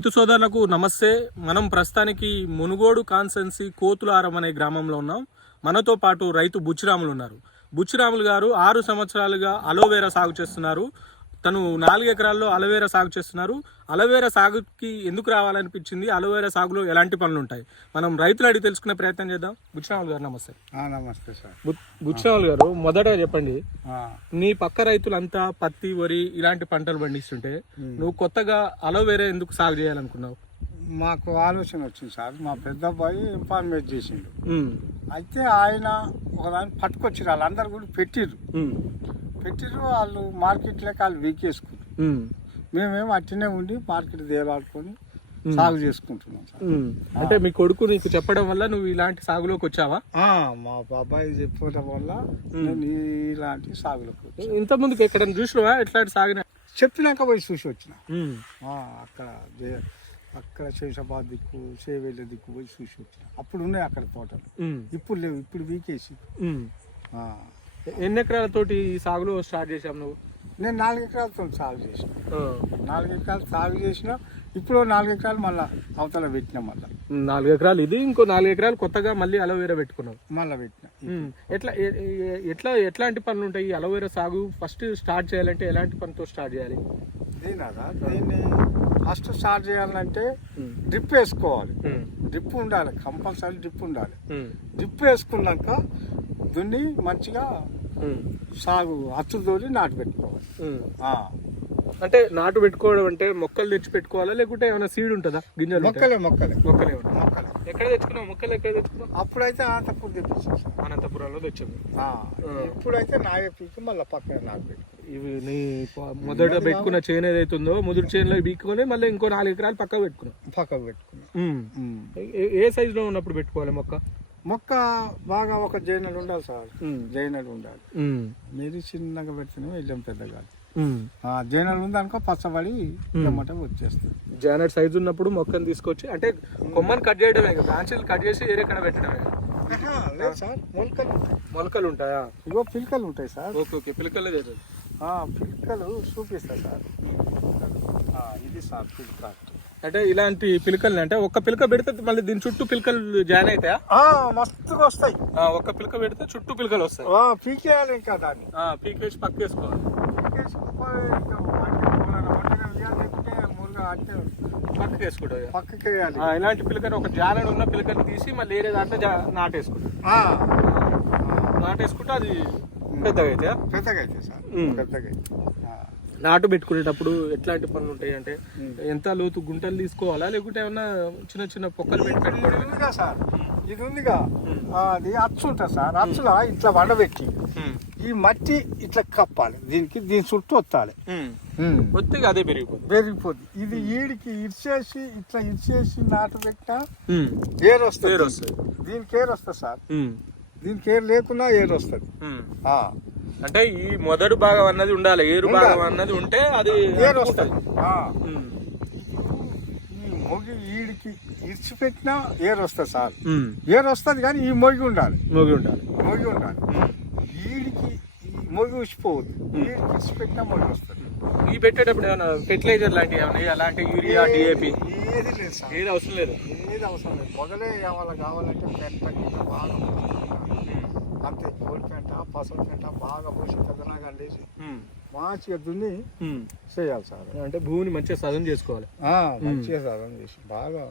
రైతు సోదరులకు నమస్తే. మనం ప్రస్తుతానికి మునుగోడు కాన్సెన్సీ కోతులారం అనే గ్రామంలో ఉన్నాం. మనతో పాటు రైతు బుచ్చిరాములు ఉన్నారు. బుచ్చిరాములు గారు ఆరు సంవత్సరాలుగా అలోవేరా సాగు చేస్తున్నారు. తను నాలుగు ఎకరాల్లో అలోవేరా సాగు చేస్తున్నారు. అలోవేరా సాగుకి ఎందుకు రావాలనిపించింది? అలోవేరా సాగులో ఎలాంటి పనులు ఉంటాయి మనం రైతులు అడిగి తెలుసుకునే ప్రయత్నం చేద్దాం. బుచ్చిరాములు గారు నమస్తే. నమస్తే సార్. బుచ్చిరాములు గారు మొదట చెప్పండి. నీ పక్క రైతులంతా పత్తి వరి ఇలాంటి పంటలు పండిస్తుంటే నువ్వు కొత్తగా అలోవేరా ఎందుకు సాగు చేయాలనుకున్నావు? మాకు ఆలోచన వచ్చింది సార్. మా పెద్ద అబ్బాయి ఇన్ఫార్మేట్ చేసిండు. అయితే ఆయన ఒకదాన్ని పట్టుకొచ్చిర్రు. వాళ్ళందరూ కూడా పెట్టిర్రు. ఉమ్, పెట్టిర్రు వాళ్ళు మార్కెట్లోకి వాళ్ళు వీకేసుకున్నారు ఉమ్, మేమేమో అట్టినే ఉండి మార్కెట్ దేవాడుకొని సాగు చేసుకుంటున్నాం సార్. అంటే మీ కొడుకు నీకు చెప్పడం వల్ల నువ్వు ఇలాంటి సాగులోకి వచ్చావా? మా బాబాయ్ చెప్పడం వల్ల నేను ఇలాంటి సాగులకు. ఇంత ముందుకు ఎక్కడైనా చూసినావా? ఎట్లాంటి సాగిన? చెప్పినాక పోయి చూసి వచ్చిన. అక్కడ అక్కడ శేషాబాద్ దిక్కు చేవేళ్ళ దిక్కు పోయి చూసి వచ్చిన. అప్పుడు ఉన్నాయి అక్కడ తోటలు. ఇప్పుడు లేవు ఇప్పుడు వీకేసి. ఎన్ని ఎకరాలతోటి ఈ సాగులో స్టార్ట్ చేసావు నువ్వు? నేను నాలుగు ఎకరాలతో సాగు చేసిన. నాలుగు ఎకరాలు సాగు చేసిన. ఇప్పుడు నాలుగు ఎకరాలు మళ్ళీ అవతల పెట్టిన మళ్ళీ. నాలుగు ఎకరాలు ఇది ఇంకో నాలుగు ఎకరాలు కొత్తగా మళ్ళీ అలోవేరా పెట్టుకున్నావు. మళ్ళీ పెట్టిన. ఎట్లా ఎట్లా ఎట్లాంటి పనులు ఉంటాయి ఈ అలోవేరా సాగు? ఫస్ట్ స్టార్ట్ చేయాలంటే ఎలాంటి పనితో స్టార్ట్ చేయాలి? దీనారా? దీన్ని? ఫస్ట్ స్టార్ట్ చేయాలంటే డ్రిప్ వేసుకోవాలి. డ్రిప్ ఉండాలి కంపల్సరీ డ్రిప్ ఉండాలి. డ్రిప్ వేసుకున్నాక దున్ని మంచిగా సాగు అచ్చుతోటి నాటు పెట్టుకోవాలి. అంటే నాటు పెట్టుకోవడం అంటే మొక్కలు తెచ్చి పెట్టుకోవాలా? లేకుంటే ఏమైనా సీడ్ ఉంటుందా? గింజలు? మొక్కలే మొక్కలే. మొక్కలే మొక్కలే. ఎక్కడ తెచ్చుకున్నావు? మొక్కలు ఎక్కడ తెచ్చుకున్నావు? అప్పుడైతే అంతప్పుడు తెప్పించాం అనంతపురంలో తెచ్చాము. ఇప్పుడైతే నాయ పీకి మళ్ళీ పక్కన నాటు పెట్టుకో ఇవి నీ మొదట పెట్టుకున్న చేను ఏదైతే ఉందో ముదురు చేనులో బీక్కొని మళ్ళీ ఇంకో నాలుగు ఎకరాలు పక్కకు పెట్టుకున్నాం. పక్కకు పెట్టుకున్నాం. ఏ- ఏ సైజు లో ఉన్నప్పుడు పెట్టుకోవాలి మొక్క? మొక్క బాగా ఒక జైనడు ఉండాలి సార్. జైనడు ఉండాలి. మీరు చిన్నగా పెడితేనే వెళ్ళాం పెద్దగా జైనడు ఉందనుకో పచ్చబడి ఎమ్మట వచ్చేస్తుంది. జానెట్ సైజు ఉన్నప్పుడు మొక్కను తీసుకొచ్చి అంటే కొమ్మని కట్ చేయడమే బ్రాంచీలు కట్ చేసి ఏరెక్కడ పెట్టడమే. సార్ మొలకలు మొలకలు ఉంటాయా? ఇగో పిలకలు ఉంటాయి సార్. ఓకే ఓకే పిలకలే పిలకలు చూపిస్తా సార్. ఇది సార్ పిలక. అంటే ఇలాంటి పిలకల్ని అంటే ఒక్క పిలక పెడితే మళ్ళీ దీని చుట్టూ పిలకలు జాయిన్ అవుతాయా? మస్తుగా వస్తాయి. ఒక్క పిలక పెడితే చుట్టూ పిలకలు వస్తాయి. పీకేయాలి ఇంకా దాన్ని. పీకేసి పక్క వేసుకోవాలి అంటే పక్కకి వేయాలి ఇలాంటి పిలకని ఒక జానెడ్ ఉన్న పిలకని తీసి మళ్ళీ వేరే దాంట్లో నాటేసుకుంటాం నాటేసుకుంటే అది పెద్దగా అయితే పెద్దగా అయితే సార్. పెద్దగా అయితే. నాటు పెట్టుకునేటప్పుడు ఎట్లాంటి పనులు ఉంటాయి అంటే. ఎంత లోతు గుంటలు తీసుకోవాలా? లేకుంటే ఏమన్నా చిన్న చిన్న పొక్కలు పెట్టి ఇది పెట్టుకోవడం ఉందిగా సార్. ఇది ఉందిగా. అది అచ్చు ఉంటుంది సార్. అచ్చులా ఇట్లా వండబెట్టి. ఈ మట్టి ఇట్లా కప్పాలి. దీనికి దీని చుట్టూ వత్తాలి ఒత్తిగా అదే పెరిగిపోతుంది పెరిగిపోద్ది. ఇది ఈడికి ఇరిచేసి ఇట్లా ఇరిచేసి నాటు పెట్టినా ఏరు వస్తుంది. దీనికి ఏరు వస్తుంది సార్. దీనికి ఏరు లేకున్నా ఏరు వస్తుంది. అంటే ఈ మొదటి భాగం అన్నది ఉండాలి ఏరు. భాగం అన్నది ఉంటే అది ఏరు వస్తుంది మొగి ఈడికి ఇరిచి పెట్టినా ఏరు వస్తుంది సార్. ఏరు వస్తుంది కానీ ఈ మొగి ఉండాలి. మోగి ఉండాలి. మొగి ఉండాలి. ఈడికి ఈ మొగి ఉసిపోవద్దు ఈడికి ఇరిచి పెట్టినా మొగి వస్తుంది. ఈ పెట్టేటప్పుడు ఏమైనా ఫెర్టిలైజర్ లాంటివి ఏమైనా అలాంటి యూరియా డిఏపి ఏది లేదు సార్. ఏది అవసరం లేదు. ఏది అవసరం లేదు. మొదలే ఏమైనా కావాలంటే పెంట గిట్ట బాగా అంతే కోడి పెంట పసల పెంట బాగా పోసి పెద్దనాగా అండేసి. మంచిగా దున్ని. చేయాలి సార్. అంటే భూమిని మంచిగా సదం చేసుకోవాలి. మంచిగా సాధన చేసి బాగా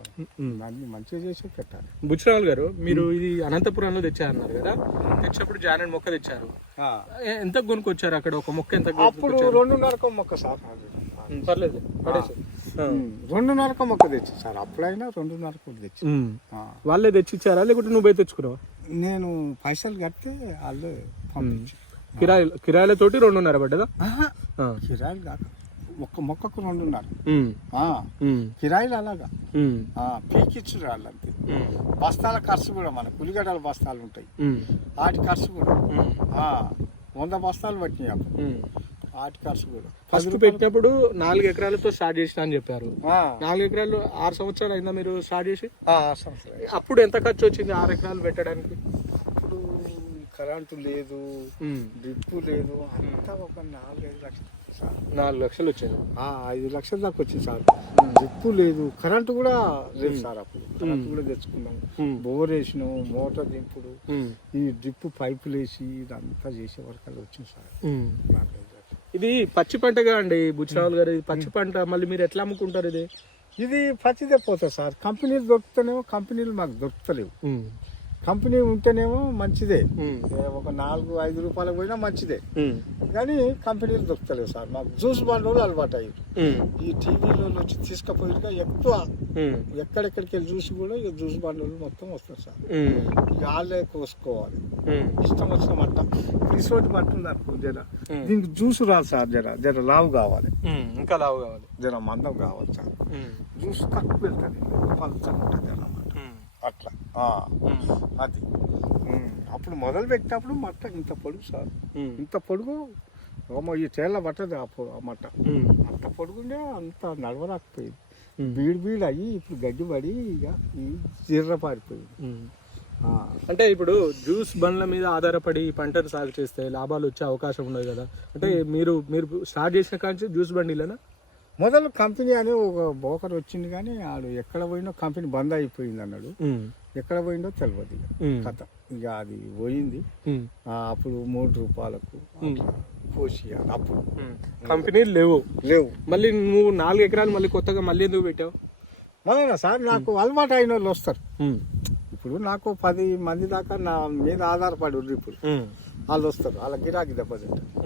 అన్ని మంచిగా చేసి పెట్టాలి బుచ్చిరావులు గారు మీరు ఇది అనంతపురంలో తెచ్చారన్నారు కదా? తెచ్చినప్పుడు జానెడ్ మొక్క తెచ్చారు. ఎంత కొనుక్కొచ్చారు అక్కడ? ఒక మొక్క ఎంత అప్పుడు రెండున్నరకు మొక్క సార్. పర్లేదు. ఉమ్, రెండున్నరకు మొక్క తెచ్చి సార్. అప్పుడైనా రెండున్నరకు తెచ్చి. వాళ్ళే తెచ్చిచ్చారా? లేకుంటే నువ్వే తెచ్చుకున్నావా? నేను పైసలు కడితే వాళ్ళు పంపించి. కిరాయి కిరాయిలతోటి రెండున్నర పడ్డదా. కిరాయిలు కాక. ఒక్క మొక్కకు రెండున్నర. కిరాయిలు అలాగా. ఉమ్. ఆ, పీకిచ్చు వాళ్ళంతే. బస్తాల ఖర్చు కూడా మన ఉల్లిగడ్డల బస్తాలు ఉంటాయి. వాటి ఖర్చు కూడా. వంద బస్తాలు పట్టినాయి అప్పుడు. ఖర్చు కూడా. ఫస్ట్ పెట్టినప్పుడు నాలుగు ఎకరాలతో స్టార్ట్ చేసిన అని చెప్పారు. నాలుగు ఎకరాలు ఆరు సంవత్సరాలు అయిందా మీరు స్టార్ట్ చేసి. అప్పుడు ఎంత ఖర్చు వచ్చింది ఆరు ఎకరాలు పెట్టడానికి? ఇప్పుడు కరెంటు లేదు ఉమ్. డ్రిప్పు లేదు అంతా ఒక నాలుగైదు లక్షలు సార్. నాలుగు లక్షలు వచ్చింది. ఆ, ఐదు లక్షల దాకా వచ్చింది సార్. డ్రిప్పు లేదు కరెంటు కూడా లేదు సార్ అప్పుడు. కరెంటు కూడా తెచ్చుకున్నాం. బోర్ వేసినాం మోటార్ దింపుడు. ఈ డ్రిప్ పైపులు వేసి ఇదంతా చేసే వరకు వచ్చింది సార్. ఇది పచ్చి పంటగా అండి బుచ్చిరావులు గారు ఇది పచ్చి పంట. మళ్ళీ మీరు ఎట్లా అమ్ముకుంటారు ఇది? ఇది పచ్చిదే పోతుంది సార్. కంపెనీలు దొరుకుతానేమో కంపెనీలు మాకు దొరుకుతలేవు. కంపెనీ ఉంటేనేమో మంచిదే. ఒక నాలుగు ఐదు రూపాయలకు పోయినా మంచిదే. కానీ కంపెనీలు దొరుకుతలేవు సార్. మాకు జ్యూస్ బండ్లు అలవాటు అయ్యారు ఈ టీవీలో వచ్చి తీసుకుపోయిగా ఎక్కువ ఎక్కడెక్కడికి వెళ్ళి చూసి కూడా ఇక జ్యూస్ బండ్లు మొత్తం వస్తారు సార్. వాళ్ళే కోసుకోవాలి. ఇష్టం వచ్చిన మట్ట తీసుకొని పట్టుంది అనుకో జర. దీనికి జ్యూస్ రాదు సార్ జర. జర లావు కావాలి. ఇంకా లావు కావాలి. జర మందం కావాలి సార్. జ్యూస్ తక్కువ వెళ్తుంది. పలుచగా ఉంటుంది అట్లా. అది. అప్పుడు మొదలు పెట్టినప్పుడు మట్ట ఇంత పొడుగు సార్. ఇంత పొడుగు ఈ చేళ్ళ పట్టదు ఆ పొ- ఆ మట్ట. అంత పొడుగుండే అంత నడవరాకపోయింది బీడు బీడు అయ్యి ఇప్పుడు గడ్డి పడి ఇక జీర్ర పారిపోయింది. అంటే ఇప్పుడు జ్యూస్ బండ్ల మీద ఆధారపడి ఈ పంటను సాగు చేస్తే లాభాలు వచ్చే అవకాశం ఉండదు కదా. అంటే మీరు మీరు స్టార్ట్ చేసిన కాంచి జ్యూస్ బండిలేనా మొదలు కంపెనీ అని ఒక బోకర్ వచ్చింది కానీ ఆడు ఎక్కడ పోయినో కంపెనీ బంద్ అయిపోయింది అన్నాడు. ఎక్కడ పోయిందో తెలియదు ఇక. కథ. ఇక అది పోయింది. అప్పుడు మూడు రూపాయలకు పోసియాలి అప్పుడు. కంపెనీలు లేవు. లేవు. మళ్ళీ నువ్వు నాలుగు ఎకరాలు మళ్ళీ కొత్తగా మళ్ళీ ఎందుకు పెట్టావు? మళ్ళీ సార్ నాకు అలవాటు అయిన వాళ్ళు వస్తారు. ఇప్పుడు నాకు పది మంది దాకా నా మీద ఆధారపడి ఇప్పుడు. వాళ్ళు వస్తారు. వాళ్ళ గిరాకీ దెబ్బతింటారు.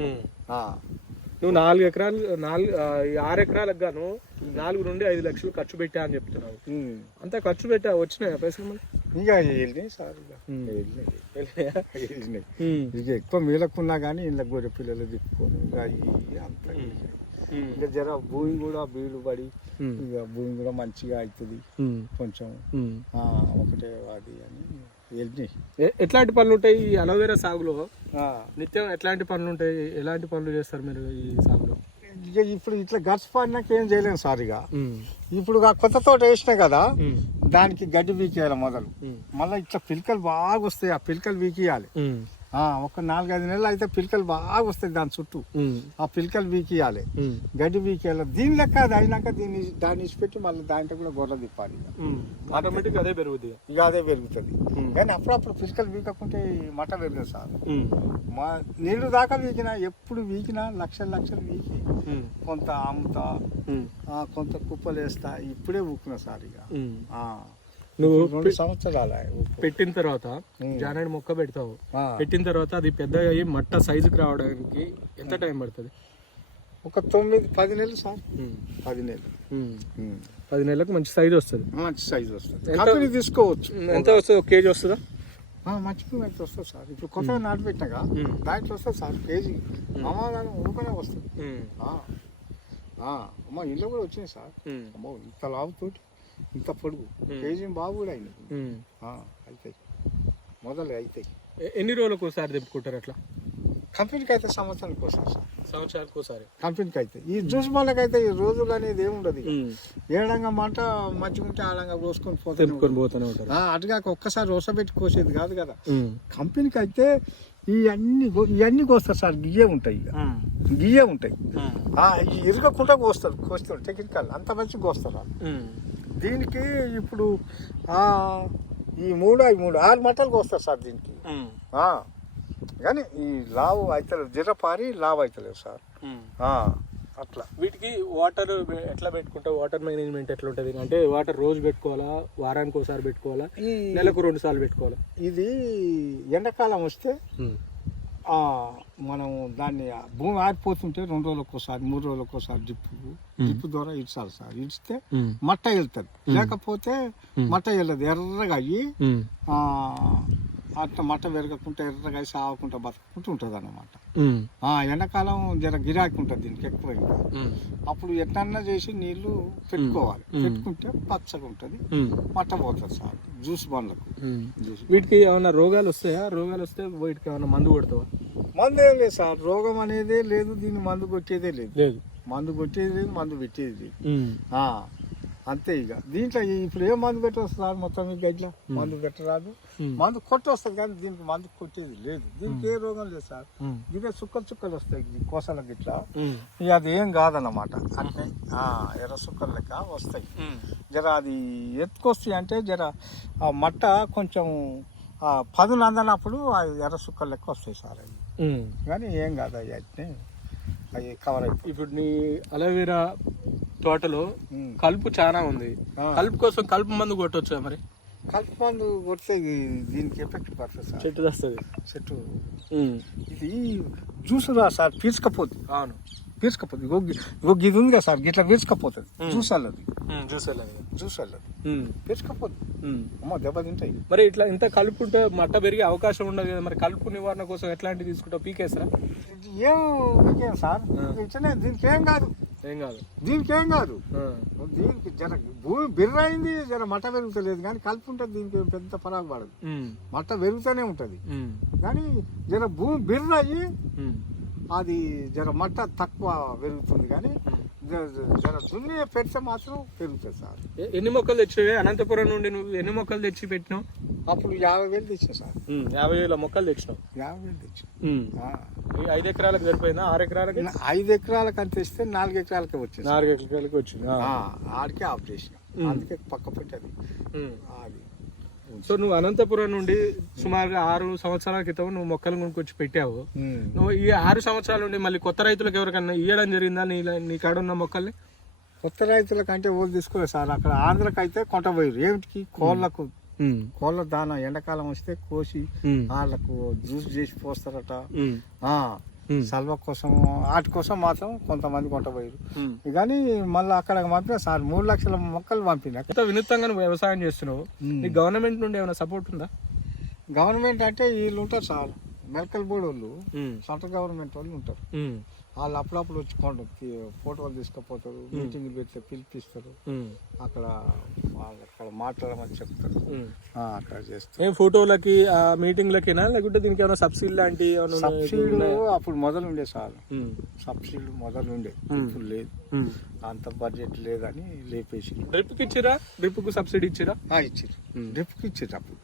నువ్వు నాలుగు ఎకరాలు నాలుగు ఆరు ఎకరాలకు గాను నాలుగు నుండి ఐదు లక్షలు ఖర్చు పెట్టా అని చెప్తున్నావు. అంతా ఖర్చు పెట్టా వచ్చినాయా పైసలు మళ్ళీ ఇక వెళ్ళినాయి సార్ ఇక. ఎక్కువ మీలకున్నా కానీ ఇళ్ళ గొర్రె పిల్లలు తిప్పుకొని అంతా. ఇక జర భూమి కూడా బీడు పడి. ఇక భూమి కూడా మంచిగా అవుతుంది. కొంచెం ఒకటే అది అని ఎట్లాంటి పనులు ఉంటాయి ఈ అలోవెరా సాగులో? నిత్యం ఎట్లాంటి పనులు ఉంటాయి ఎలాంటి పనులు చేస్తారు మీరు ఈ సాగులో? ఇక ఇప్పుడు ఇట్లా గడిచిపోయినాక ఏం చేయలేము సార్ ఇక. ఇప్పుడు ఆ కొత్త తోట వేసినా కదా దానికి గడ్డి బీకేయాలి మొదలు. మళ్ళీ ఇట్లా పిలకలు బాగా వస్తాయి ఆ పిలకలు బీకియాలి ఒక నాలుగైదు నెలలు అయితే పిలకలు బాగా వస్తాయి దాని చుట్టూ. ఆ పిలకలు బీకియాలి గడ్డి బీకేయాలి దీని లెక్క అది అయినాక దీన్ని దాన్ని ఇచ్చిపెట్టి మళ్ళీ దాంట్లో కూడా గొర్రె తిప్పాలి. ఆటోమేటిక్ అదే పెరుగుతుంది ఇక. అదే పెరుగుతుంది. కానీ అప్పుడప్పుడు పిలకలు బీకకుంటే ఈ మట పెరగదు సార్. మా నీళ్ళు దాకా వీకినా ఎప్పుడు వీకినా లక్షలు లక్షలు వీకి. కొంత అమ్ముతా కొంత కుప్పలు వేస్తా ఇప్పుడే ఊకున్నా సార్ ఇక. నువ్వు రెండు సంవత్సరాలు పెట్టిన తర్వాత. జానేడు మొక్క పెడతావు. పెట్టిన తర్వాత అది పెద్దగా అయ్యి మట్ట సైజుకి రావడానికి ఎంత టైం పడుతుంది? ఒక తొమ్మిది పది నెలలు సార్. పది నెలలు. పది నెలలకు మంచి సైజు వస్తుంది. మంచి సైజు వస్తుంది. కంపెనీ తీసుకోవచ్చు. ఎంత వస్తుంది? ఒక కేజీ వస్తుందా? మంచి అయితే వస్తుంది సార్. ఇప్పుడు కొత్తగా నాటు పెట్టినాగా ఉమ్. దాంట్లో వస్తుంది సార్ కేజీ. అమ్మగారు ఊరుకునే వస్తుంది. అమ్మ ఇంట్లో కూడా వచ్చినాయి సార్. అమ్మో ఇంత లావుతోటి. ఇంత పొడుగు. కేజీ బాగు కూడా అయినాయి. అవుతాయి మొదలు అవుతాయి ఎ- ఎన్ని రోజులకు ఒకసారి తెంపుకుంటారు అట్లా? కంపెనీకి అయితే సంవత్సరానికి వస్తుంది సార్. సంవత్సరానికి ఒకసారి. కంపెనీకి అయితే ఈ జ్యూస్ వాళ్ళకైతే ఈ రోజులు అనేది ఏముండదు. ఏడంగా మంట మంచిగా ఉంటే ఆడంగా కోసుకొని పోతే తెంపుకొని పోతూనే ఉంటారు. అటుగాక ఒక్కసారి రోసబెట్టి కోసేది కాదు కదా. కంపెనీకి అయితే ఇవన్నీ ఇవన్నీ కోస్తారు సార్. గియ్యే ఉంటాయి గియ్యే ఉంటాయి. ఇరగకుండా కోస్తారు. కోస్తారు. టెక్నికల్. అంత మంచిగా కోస్తారు. దీనికి ఇప్పుడు ఈ మూడు అవి మూడు ఆరు మట్టలు కోస్తారు సార్ దీనికి. కానీ ఈ లావు అవుతలేవు జిర్రపారి లావు అవుతలేవు సార్. అట్లా. వీటికి వాటర్ ఎట్లా పెట్టుకుంటావు వాటర్ మేనేజ్మెంట్ ఎట్లా ఉంటుంది అంటే వాటర్ రోజు పెట్టుకోవాలా? వారానికి ఒకసారి పెట్టుకోవాలా? నెలకు రెండు సార్లు పెట్టుకోవాలా? ఇది ఎండాకాలం వస్తే మనం దాన్ని భూమి ఆరిపోతుంటే రెండు రోజులకు ఒకసారి మూడు రోజులకు ఒకసారి డ్రిప్ డ్రిప్ ద్వారా ఇడ్చాలి సార్. ఇడిస్తే మట్ట వెళ్తుంది. లేకపోతే మట్ట వెళ్ళదు. ఎర్రగా అయ్యి ఆ, అట్లా మట్ట పెరగకుండా ఎర్రగా సావకుండా బతకకుండా ఉంటుంది అన్నమాట ఆ, ఎండాకాలం జర గిరాకీ ఉంటుంది దీనికి ఎక్కువ ఇంకా. అప్పుడు ఎట్లన్నా చేసి నీళ్ళు పెట్టుకోవాలి. పెట్టుకుంటే పచ్చగా ఉంటుంది. మట్ట పోతుంది సార్. జ్యూస్ బండ్లకు. వీటికి ఏమైనా రోగాలు వస్తాయా? రోగాలు వస్తే వీటికి ఏమైనా మందు కొడతావా? మందు ఏం లేదు సార్. రోగం అనేదే లేదు దీన్ని మందు కొట్టేదే లేదు. మందు కొట్టేది లేదు మందు పెట్టేది లేదు. అంతే ఇక. దీంట్లో ఇప్పుడు ఏం మందు పెట్టి వస్తుంది సార్ మొత్తం ఈ గడ్ల మందు పెట్టరాదు. మందు కొట్టి వస్తుంది కానీ దీనికి మందు కొట్టేది లేదు. దీనికి ఏ రోగం లేదు సార్. దీనికి చుక్కలు చుక్కలు వస్తాయి ఇట్లా ఉమ్. ఇక అది ఏం కాదన్నమాట. అంటే ఎర్ర చుక్కలు లెక్క వస్తాయి. జర అది ఎత్తుకొస్తాయి అంటే జర ఆ మట్ట కొంచెం ఆ, పదును అందనప్పుడు ఆ ఎర్ర చుక్కలు లెక్క వస్తాయి సార్ అవి. కానీ ఏం కాదు అవి అట్నే. అవి కవర్ అయిపోయి ఇప్పుడు నీ అలోవెరా తోటలో కలుపు చాలా ఉంది. కలుపు కోసం కలుపు మందు కొట్టొచ్చా మరి? కలుపు మందు కొడితే దీనికి ఎఫెక్ట్ పడుతుంది సార్. చెట్టు వస్తుంది చెట్టు. ఇది జ్యూస్ రా సార్ పీల్చుకపోతుంది అవును. పీల్చుకపోతుంది ఇగో గి- ఇగో ఇది ఉంది కదా సార్ గిట్లా పీల్చుకపోతుంది. జ్యూస్ అల్లది. జ్యూస్ వెళ్ళదు జ్యూస్ అల్లది. పీల్చుకపోతుంది అమ్మ దెబ్బ తింటాయి. మరి ఇట్లా ఇంత కలుపు ఉంటే మట్ట పెరిగే అవకాశం ఉండదు కదా మరి? కలుపు నివారణ కోసం ఎట్లాంటివి తీసుకుంటావు? పీకేసరా ఏం సార్? ఇట్లనే దీనికి ఏం కాదు. ఏం కాదు దీనికి ఏం కాదు. దీనికి జర భూమి బిర్రైంది జర మట్ట పెరుగుతలేదు కానీ కలుపు ఉంటుంది దీనికి పెద్ద పరాగు పడదు. మట్ట పెరుగుతూనే ఉంటుంది. కానీ జర భూమి బిర్రయ్యి. అది జర మట్ట తక్కువ పెరుగుతుంది కానీ జర దున్ని పెడితే మాత్రం పెరుగుతుంది సార్ ఎన్ని మొక్కలు తెచ్చివే అనంతపురం నుండి నువ్వు ఎన్ని మొక్కలు తెచ్చి పెట్టినావు అప్పుడు యాభై వేలు తెచ్చా సార్ యాభై వేల మొక్కలు తెచ్చినావు యాభై వేలు తెచ్చా ఉమ్. ఆ. ఈ ఐదు ఎకరాలకు సరిపోయిందా? ఆరు ఎకరాలకి? ఐదు ఎకరాలకు అంత ఇస్తే నాలుగు ఎకరాలకే వచ్చింది. నాలుగు ఎకరాలకి వచ్చింది ఆడికే ఆఫ్ చేసిన. అందుకే పక్క పెట్టది. అది. సో నువ్వు అనంతపురం నుండి సుమారుగా ఆరు సంవత్సరాల క్రితం నువ్వు మొక్కలు కొనుక్కొచ్చి పెట్టావు. నువ్వు ఈ ఆరు సంవత్సరాల నుండి మళ్ళీ కొత్త రైతులకు ఎవరికన్నా ఇవ్వడం జరిగిందా? నీ నీ కాడ ఉన్న మొక్కల్ని? కొత్త రైతుల కంటే ఓళ్ళు తీసుకోలేదు సార్. అక్కడ ఆంధ్రకి అయితే కొంటపోయారు ఏమిటికి? కోళ్ళకు కోళ్ళ దాన ఎండాకాలం వస్తే కోసి వాళ్ళకు జ్యూస్ చేసి పోస్తారట. సల్వ కోసం వాటి కోసం మాత్రం కొంతమంది కొంటపోయారు కానీ మళ్ళీ అక్కడ పంపిన సార్ మూడు లక్షల మొక్కలు పంపిన. వినూత్నంగా నువ్వు వ్యవసాయం చేస్తున్నావు? నీ గవర్నమెంట్ నుండి ఏమైనా సపోర్ట్ ఉందా? గవర్నమెంట్ అంటే వీళ్ళు ఉంటారు సార్. మెడికల్ బోర్డు వాళ్ళు సెంట్రల్ గవర్నమెంట్ వాళ్ళు ఉంటారు. వాళ్ళు అప్పుడప్పుడు వచ్చి కొండ ఫోటోలు తీసుకుపోతారు మీటింగ్ పెడితే పిలిపిస్తారు. అక్కడ వాళ్ళు అక్కడ మాట్లాడమని చెప్తారు. అక్కడ చేస్తారు. ఏ ఫోటోలకి ఆ మీటింగ్లకేనా? లేకుంటే దీనికి ఏమైనా సబ్సిడీ లాంటి? సబ్సిడీలు అప్పుడు మొదలు ఉండే సార్. ఉమ్. సబ్సిడీలు మొదలు ఉండే. ఇప్పుడు లేదు. అంత బడ్జెట్ లేదని లేపేసి. డ్రిప్కి ఇచ్చిరా డ్రిప్కు సబ్సిడీ ఇచ్చిరా? ఇచ్చిర్రు. ఉమ్. డ్రిప్కి ఇచ్చిర్రు అప్పుడు.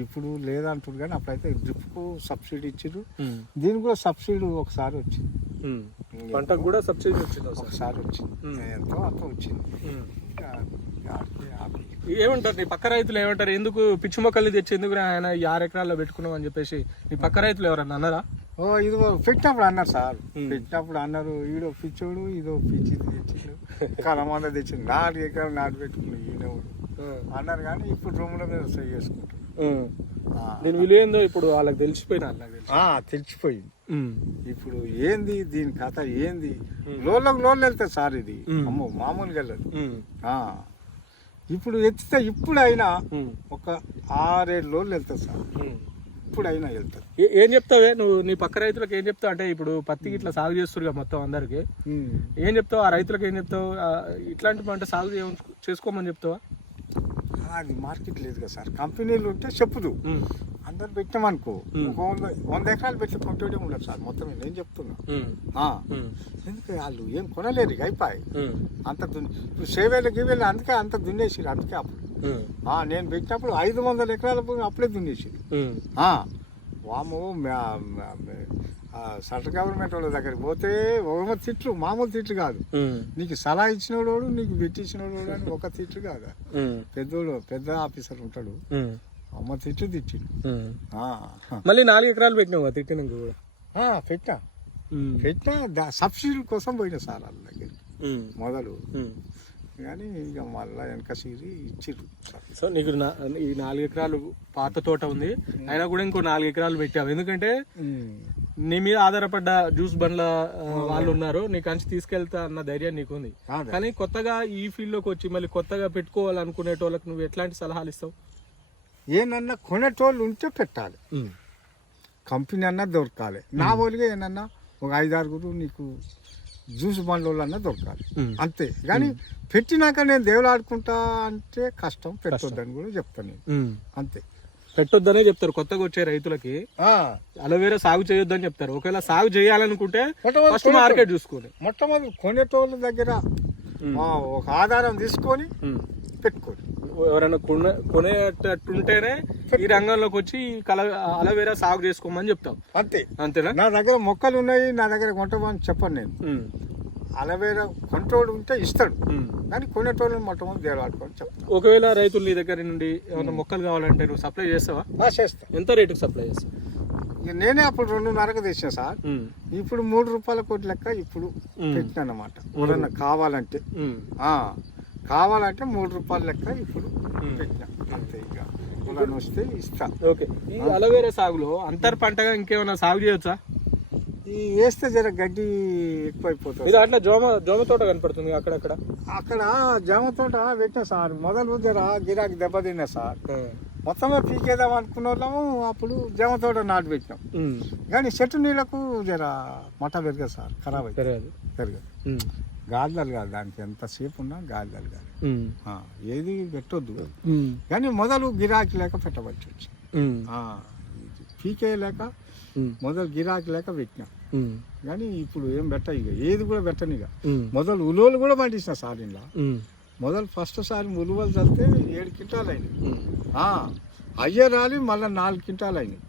ఇప్పుడు లేదంటారు కానీ అప్పుడైతే డ్రిప్కు సబ్సిడీ ఇచ్చిర్రు. ఉమ్. దీనికి కూడా సబ్సిడీ ఒకసారి వచ్చింది. పంటకు కూడా సబ్సిడీ వచ్చింది ఒకసారి. వచ్చింది. ఎంతో అంత వచ్చింది. ఏమంటారు నీ పక్క రైతులు ఏమంటారు ఎందుకు పిచ్చి మొక్కలు తెచ్చి ఎందుకు ఆయన ఈ ఆరు ఎకరాల్లో పెట్టుకున్నావు అని చెప్పేసి నీ పక్క రైతులు ఎవరన్నా అన్నారా ఓ ఇది పెట్టినప్పుడు అన్నారు సార్. పెట్టినప్పుడు అన్నారు ఈడో పిచ్చోడు ఇదో పిచ్చి తెచ్చిండు కలమంద తెచ్చిండు నాలుగు ఎకరాలు నాటు పెట్టుకుని ఈయనవుడు అన్నారు కానీ ఇప్పుడు రూమ్ల మీద చేసుకుంటారు ఉమ్. ఆ. దీని విలువ ఏందో ఇప్పుడు వాళ్ళకి తెలిసిపోయినా తెలిసిపోయింది. ఇప్పుడు ఏంది దీని కథ ఏంది. లోళ్ళకి లోళ్ళు వెళ్తాయి సార్ ఇది. అమ్మో మామూలుగా వెళ్ళదు. ఇప్పుడు ఎత్తితే ఇప్పుడు అయినా ఉమ్. ఒక ఆరేడు లోళ్ళు వెళ్తాయి సార్. ఉమ్. ఇప్పుడు అయినా వెళ్తారు ఏ- చెప్తావే? నువ్వు నీ పక్క రైతులకు ఏం చెప్తావు? అంటే ఇప్పుడు పత్తి ఇట్లా సాగు చేస్తున్నారు మొత్తం అందరికి. ఏం చెప్తావు? ఆ రైతులకు ఏం చెప్తావు? ఇట్లాంటి పంట సాగు చేసుకోమని చెప్తావా? అది మార్కెట్ లేదు కదా సార్. కంపెనీలు ఉంటే చెప్పుదు. అందరు పెట్టామనుకో. ఒక వంద ఎకరాలు పెట్టి కొంటే ఉండదు సార్ మొత్తం నేను చెప్తున్నా. ఎందుకు వాళ్ళు ఏం కొనలేరు ఇక అయిపోయి. అంత దున్ని సేవేలు గివేలు అందుకే అంత దున్నేసిరు అందుకే అప్పుడు. నేను పెట్టినప్పుడు ఐదు వందల ఎకరాల భూమి అప్పుడే దున్నేసిరు. వాము సెంట్రల్ గవర్నమెంట్ వాళ్ళ దగ్గరికి పోతే ఒక తిట్లు మామూలు తిట్లు కాదు. నీకు సలహా ఇచ్చినోడు నీకు పెట్టించినోడు అని ఒక తిట్లు కాదు. పెద్దోడు పెద్ద ఆఫీసర్ ఉంటాడు. అమ్మ తిట్లు తిట్టిండు మళ్ళీ నాలుగు ఎకరాలు పెట్టినావు తిట్టినాక కూడా. పెట్టా. పెట్టా సబ్సిడీ కోసం పోయినా సార్ వాళ్ళ దగ్గర. మొదలు. కానీ ఇక మళ్ళా వెనక సీరి ఇచ్చిర్రు సో నీకు ఈ నాలుగు ఎకరాలు పాత తోట ఉంది. అయినా కూడా ఇంకో నాలుగు ఎకరాలు పెట్టావు. ఎందుకంటే నీ మీద ఆధారపడ్డ జ్యూస్ బండ్ల వాళ్ళు ఉన్నారు. నీ కంచి తీసుకెళ్తా అన్న ధైర్యం నీకుంది. అదే. కానీ కొత్తగా ఈ ఫీల్డ్లోకి వచ్చి మళ్ళీ కొత్తగా పెట్టుకోవాలనుకునేటోళ్ళకి నువ్వు ఎట్లాంటి సలహాలు ఇస్తావు? ఏనన్నా కొనేటోళ్ళు ఉంటే పెట్టాలి. కంపెనీ అన్నా దొరకాలి. నా వాళ్ళగా ఏనన్నా ఒక ఐదు ఆరుగురు నీకు జ్యూస్ బండ్లు అన్నా దొరకాలి. అంతే. కానీ పెట్టినాక నేను దేవులాడుకుంటా అంటే కష్టం పెట్టొద్దని కూడా చెప్తాను నేను. అంతే. పెట్టొద్దనే చెప్తారు కొత్తగా వచ్చే రైతులకి. అలోవేరా సాగు చేయొద్దని చెప్తారు. ఒకవేళ సాగు చేయాలనుకుంటే ఫస్ట్ మార్కెట్ చూసుకోండి. మొట్టమొదటి కొనేటోళ్ళ దగ్గర ఒక ఆధారం తీసుకొని. పెట్టుకోండి. ఎవరైనా కొనే కొనేటట్టుంటేనే ఈ రంగంలోకి వచ్చి కల అలవేరా సాగు చేసుకోమని చెప్తాం. అంతే. అంతేనా? నా దగ్గర మొక్కలు ఉన్నాయి నా దగ్గర కొంటమని చెప్పను నేను. అలవేరా కొంటోడు ఉంటే ఇస్తాడు. కానీ కొనేటోళ్ళని మొట్టమొదటి దేవాడుకొని చెప్తాను. ఒకవేళ రైతులు నీ దగ్గర నుండి ఏమైనా మొక్కలు కావాలంటే నువ్వు సప్లై చేస్తావా? చేస్తా. ఎంత రేటుకి సప్లై చేస్తావు? నేనే అప్పుడు రెండున్నరకు తెచ్చిన సార్. ఇప్పుడు మూడు రూపాయల కోటి లెక్క ఇప్పుడు. పెట్టినా అన్నమాట. ఎవరన్నా కావాలంటే. కావాలంటే మూడు రూపాయల లెక్క ఇప్పుడు. పెట్టినా. అంతే ఇక. వస్తే ఇస్తా. ఓకే. ఈ అలవేరా సాగులో అంతర్ పంటగా ఇంకేమైనా సాగు చేయొచ్చా? ఈ వేస్తే జర గడ్డి ఎక్కువైపోతుంది. ఇది అట్లా జోమ జోమ తోట కనపడుతుంది అక్కడక్కడ? అక్కడ జామ తోట పెట్టినా సార్. మొదలు జర గిరాకి దెబ్బతిన్నా సార్. మొత్తంలో పీకేద్దాం అనుకున్న వాళ్ళము అప్పుడు జామ తోట నాటు పెట్టినాం. కానీ చెట్టు నీళ్ళకు జర మట పెరగదు సార్. ఖరాబ్ అవుతుంది పెరగదు. గాలిదలు కాదు దానికి ఎంతసేపు ఉన్నా గాలిదలు కాదు. ఏది పెట్టొద్దు. కానీ మొదలు గిరాకీ లేక పెట్టవచ్చు. పీకే లేక. మొదలు గిరాకీ లేక పెట్టినా. కానీ ఇప్పుడు ఏం పెట్ట ఇక ఏది కూడా పెట్టను ఇక. మొదలు ఉలువలు కూడా పండించిన సార్ ఇంట్లో. మొదలు ఫస్ట్ సారి ఉలువలు చల్లితే ఏడు క్వింటాలు అయినాయి. అయ్యే రాలి మళ్ళీ నాలుగు క్వింటాలు అయినాయి.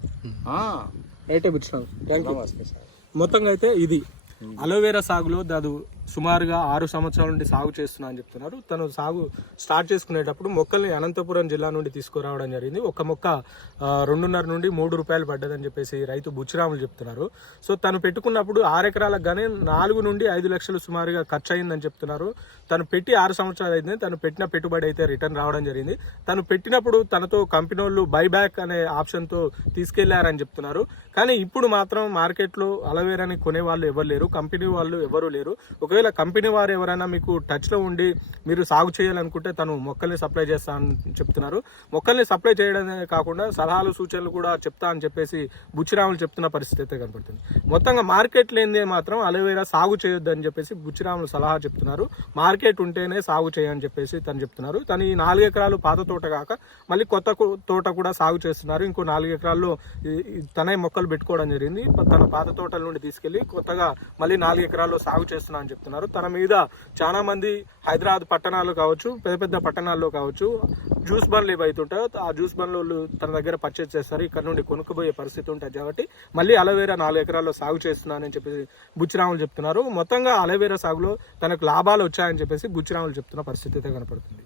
రైటే నమస్తే సార్. మొత్తంగా అయితే ఇది. అలోవేరా సాగులో దాదు సుమారుగా ఆరు సంవత్సరాల నుండి సాగు చేస్తున్నా అని చెప్తున్నారు. తను సాగు స్టార్ట్ చేసుకునేటప్పుడు మొక్కల్ని అనంతపురం జిల్లా నుండి తీసుకురావడం జరిగింది. ఒక మొక్క రెండున్నర నుండి మూడు రూపాయలు పడ్డదని చెప్పేసి రైతు బుచ్చిరాములు చెప్తున్నారు. సో తను పెట్టుకున్నప్పుడు ఆరు ఎకరాలకు గానే నాలుగు నుండి ఐదు లక్షలు సుమారుగా ఖర్చు అయిందని చెప్తున్నారు. తను పెట్టి ఆరు సంవత్సరాలు అయింది తను పెట్టిన పెట్టుబడి అయితే రిటర్న్ రావడం జరిగింది. తను పెట్టినప్పుడు తనతో కంపెనీ వాళ్ళు బైబ్యాక్ అనే ఆప్షన్తో తీసుకెళ్ళారని చెప్తున్నారు. కానీ ఇప్పుడు మాత్రం మార్కెట్లో అలవేరని కొనే వాళ్ళు ఎవరు లేరు కంపెనీ వాళ్ళు ఎవరు లేరు. ఒకవేళ కంపెనీ వారు ఎవరైనా మీకు టచ్లో ఉండి మీరు సాగు చేయాలనుకుంటే తను మొక్కల్ని సప్లై చేస్తా అని చెప్తున్నారు. మొక్కల్ని సప్లై చేయడమే కాకుండా సలహాలు సూచనలు కూడా చెప్తా అని చెప్పేసి బుచ్చిరాములు చెప్తున్న పరిస్థితి అయితే కనపడుతుంది. మొత్తంగా మార్కెట్ లేనిదే మాత్రం అలోవేరా సాగు చేయొద్దని చెప్పేసి బుచ్చిరాములు సలహా చెప్తున్నారు. మార్కెట్ ఉంటేనే సాగు చేయని చెప్పేసి తను చెప్తున్నారు. తను ఈ నాలుగు ఎకరాలు పాత తోట కాక మళ్ళీ కొత్త తోట కూడా సాగు చేస్తున్నారు. ఇంకో నాలుగు ఎకరాల్లో తనే మొక్కలు పెట్టుకోవడం జరిగింది. తన పాత తోటల నుండి తీసుకెళ్ళి కొత్తగా మళ్ళీ నాలుగు ఎకరాల్లో సాగు చేస్తున్నా అని చెప్పి చెప్తున్నారు తన మీద చాలా మంది హైదరాబాద్ పట్టణాల్లో కావచ్చు పెద్ద పెద్ద పట్టణాల్లో కావచ్చు జ్యూస్ బండ్లు ఏవైతుంటాయో ఆ జ్యూస్ బండ్లు వాళ్ళు తన దగ్గర పర్చేజ్ చేస్తారు. ఇక్కడ నుండి కొనుక్కుపోయే పరిస్థితి ఉంటుంది కాబట్టి మళ్ళీ అలవేరా నాలుగు ఎకరాల్లో సాగు చేస్తున్నానని చెప్పేసి బుచ్చిరాములు చెప్తున్నారు. మొత్తంగా అలవేరా సాగులో తనకు లాభాలు వచ్చాయని చెప్పేసి బుచ్చిరాములు చెప్తున్న పరిస్థితి అయితే కనపడుతుంది.